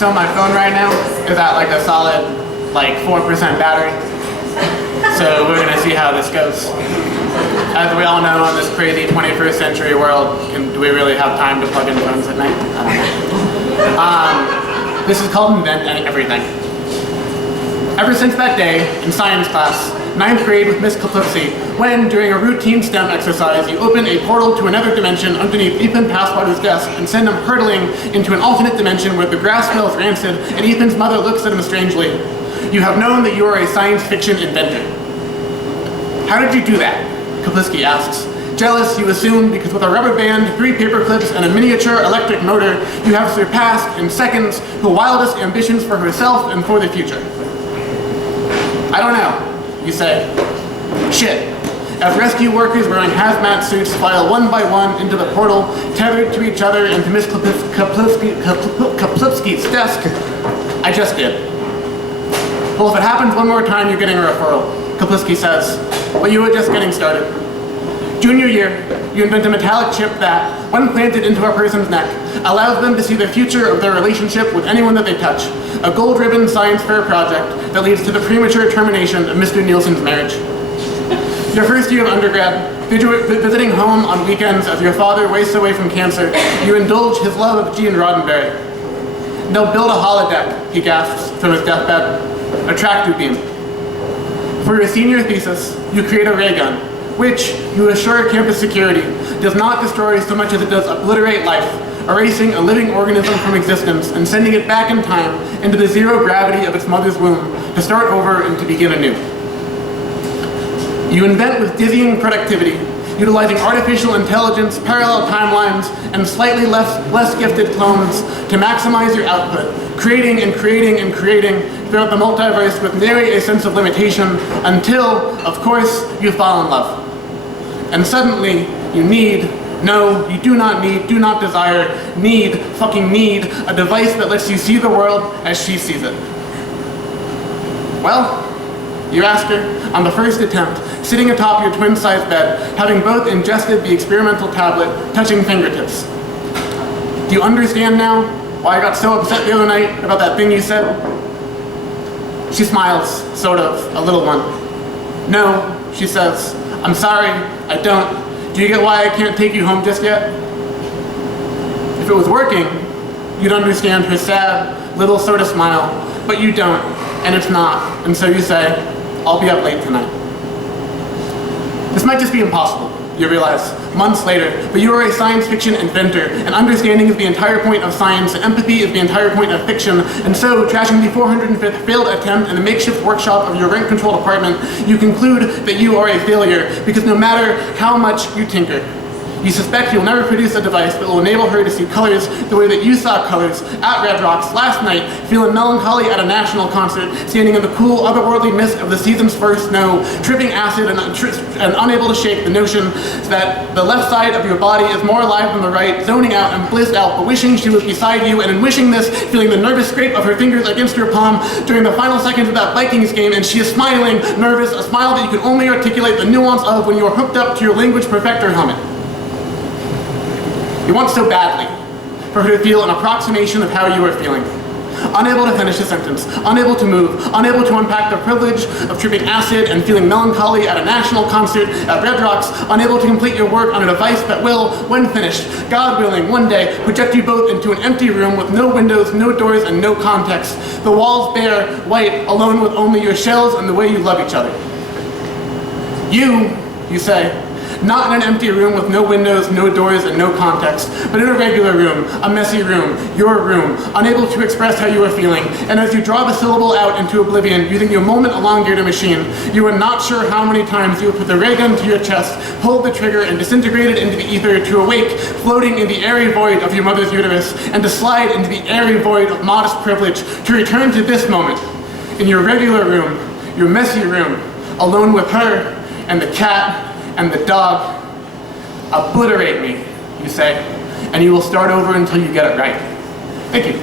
So my phone right now is at like a solid 4% battery. So we're gonna see how this goes. As we all know, in this crazy 21st century world, do we really have time to plug in phones at night? I don't know. This is called Invent Everything. Ever since that day in science class, 9th grade with Miss Kaplipsy, when, during a routine STEM exercise, you open a portal to another dimension underneath Ethan Passwater's desk and send him hurtling into an alternate dimension where the grass smells rancid and Ethan's mother looks at him strangely, you have known that you are a science fiction inventor. How did you do that? Kaplipsky asks. Jealous, you assume, because with a rubber band, 3 paper clips, and a miniature electric motor, you have surpassed, in seconds, her wildest ambitions for herself and for the future. I don't know, you say. Shit. As rescue workers wearing hazmat suits file one by one into the portal, tethered to each other into Miss Kaplipsky's desk, I just did. Well, if it happens one more time, you're getting a referral, Kaplipsky says, but you were just getting started. Junior year, you invent a metallic chip that, when planted into a person's neck, allows them to see the future of their relationship with anyone that they touch. A gold-ribbon science fair project that leads to the premature termination of Mr. Nielsen's marriage. Your first year of undergrad, visiting home on weekends as your father wastes away from cancer, you indulge his love of Gene Roddenberry. They'll build a holodeck, he gasps from his deathbed, a tractor beam. For your senior thesis, you create a ray gun, which, you assure campus security, does not destroy so much as it does obliterate life, erasing a living organism from existence and sending it back in time into the zero gravity of its mother's womb to start over and to begin anew. You invent with dizzying productivity, utilizing artificial intelligence, parallel timelines, and slightly less gifted clones to maximize your output, creating and creating and creating throughout the multiverse with nary a sense of limitation until, of course, you fall in love. And suddenly, you need, no, you do not need, do not desire, fucking need, a device that lets you see the world as she sees it. Well, you ask her, on the first attempt, sitting atop your twin-sized bed, having both ingested the experimental tablet, touching fingertips. Do you understand now why I got so upset the other night about that thing you said? She smiles, sort of, a little one. No, she says, I'm sorry, I don't. Do you get why I can't take you home just yet? If it was working, you'd understand her sad, little sort of smile, but you don't, and it's not, and so you say, I'll be up late tonight. This might just be impossible, you realize, months later, but you are a science fiction inventor, and understanding is the entire point of science, and empathy is the entire point of fiction, and so, trashing the 405th failed attempt in the makeshift workshop of your rent-controlled apartment, you conclude that you are a failure, because no matter how much you tinker, you suspect you'll never produce a device that will enable her to see colors the way that you saw colors at Red Rocks last night, feeling melancholy at a national concert, standing in the cool, otherworldly mist of the season's first snow, tripping acid and unable to shake the notion that the left side of your body is more alive than the right, zoning out and blissed out, but wishing she was beside you, and in wishing this, feeling the nervous scrape of her fingers against your palm during the final seconds of that Vikings game, and she is smiling, nervous, a smile that you can only articulate the nuance of when you are hooked up to your language perfector helmet. You want so badly for her to feel an approximation of how you are feeling. Unable to finish a sentence, unable to move, unable to unpack the privilege of tripping acid and feeling melancholy at a national concert at Red Rocks, unable to complete your work on a device that will, when finished, God willing, one day, project you both into an empty room with no windows, no doors, and no context. The walls bare, white, alone with only your shells and the way you love each other. You say, not in an empty room with no windows, no doors, and no context, but in a regular room, a messy room, your room, unable to express how you are feeling, and as you draw the syllable out into oblivion using your moment elongator machine, you are not sure how many times you have put the ray gun to your chest, pulled the trigger, and disintegrated into the ether to awake, floating in the airy void of your mother's uterus, and to slide into the airy void of modest privilege, to return to this moment, in your regular room, your messy room, alone with her, and the cat, and the dog. Obliterate me, you say, and you will start over until you get it right. Thank you.